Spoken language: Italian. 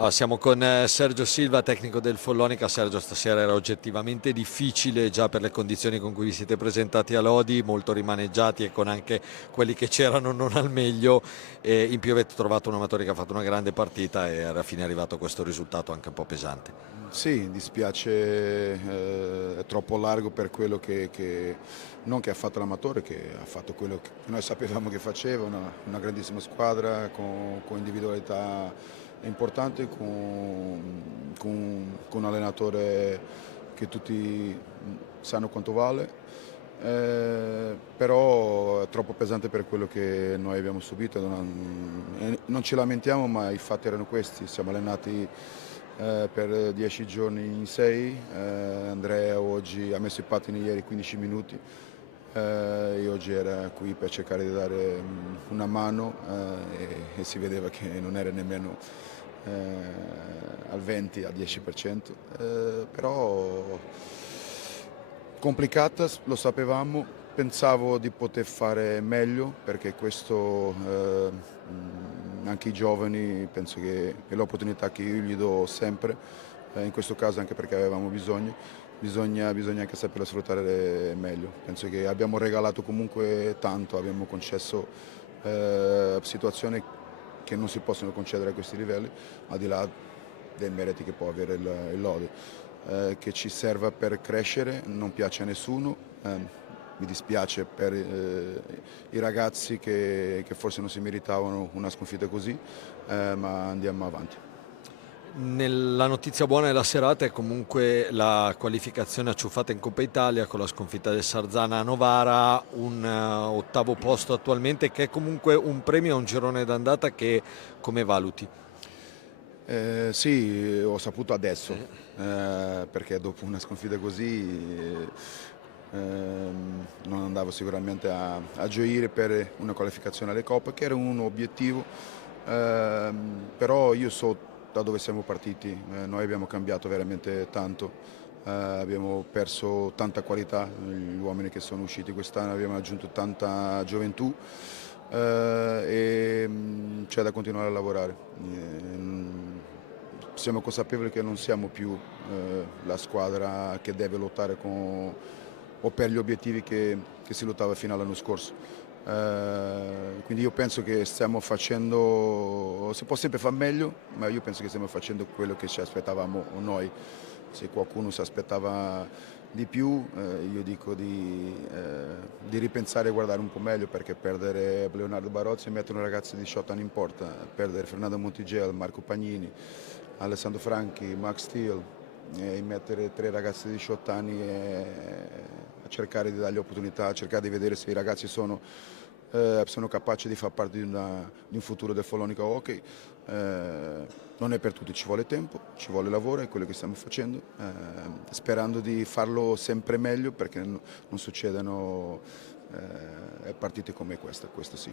Allora, siamo con Sergio Silva, tecnico del Follonica. Sergio, stasera era oggettivamente difficile già per le condizioni con cui vi siete presentati a Lodi, molto rimaneggiati e con anche quelli che c'erano non al meglio. E in più avete trovato un amatore che ha fatto una grande partita e alla fine è arrivato questo risultato anche un po' pesante. Sì, dispiace, è troppo largo per quello non che ha fatto l'amatore, che ha fatto quello che noi sapevamo che faceva, una grandissima squadra con individualità importanti, con un allenatore che tutti sanno quanto vale. Però è troppo pesante per quello che noi abbiamo subito, non ci lamentiamo, ma i fatti erano questi. Siamo allenati per 10 giorni in 6, Andrea oggi ha messo i pattini ieri 15 minuti, e oggi era qui per cercare di dare una mano, e si vedeva che non era nemmeno al 20, al 10%, però complicata, lo sapevamo, pensavo di poter fare meglio perché questo, anche i giovani, penso che è l'opportunità che io gli do sempre, in questo caso anche perché avevamo bisogno, bisogna anche saperla sfruttare meglio. Penso che abbiamo regalato comunque tanto, abbiamo concesso situazioni che non si possono concedere a questi livelli, al di là dei meriti che può avere il Lodi, che ci serva per crescere, non piace a nessuno, mi dispiace per i ragazzi che forse non si meritavano una sconfitta così, ma andiamo avanti. La notizia buona della serata è comunque la qualificazione acciuffata in Coppa Italia con la sconfitta del Sarzana a Novara, un ottavo posto attualmente che è comunque un premio a un girone d'andata che come valuti? Sì, ho saputo adesso, Eh, perché dopo una sconfitta così non andavo sicuramente a gioire per una qualificazione alle Coppe, che era un obiettivo, però io so da dove siamo partiti, noi abbiamo cambiato veramente tanto, abbiamo perso tanta qualità, gli uomini che sono usciti quest'anno abbiamo aggiunto tanta gioventù, e c'è da continuare a lavorare. Siamo consapevoli che non siamo più la squadra che deve lottare o per gli obiettivi che si lottava fino all'anno scorso. Quindi io penso che stiamo facendo, si può sempre fare meglio, ma io penso che stiamo facendo quello che ci aspettavamo noi. Se qualcuno si aspettava di più, io dico di ripensare e guardare un po' meglio, perché perdere Leonardo Barozzi e mettere un ragazzo di 18 anni in porta, perdere Fernando Montigel, Marco Pagnini, Alessandro Franchi, Max Steel, e mettere tre ragazzi di 18 anni a cercare di dargli opportunità, a cercare di vedere se i ragazzi sono capaci di far parte di un futuro del Follonica Hockey. Non è per tutti, ci vuole tempo, ci vuole lavoro, è quello che stiamo facendo, sperando di farlo sempre meglio perché non succedano partite come questa, questo sì.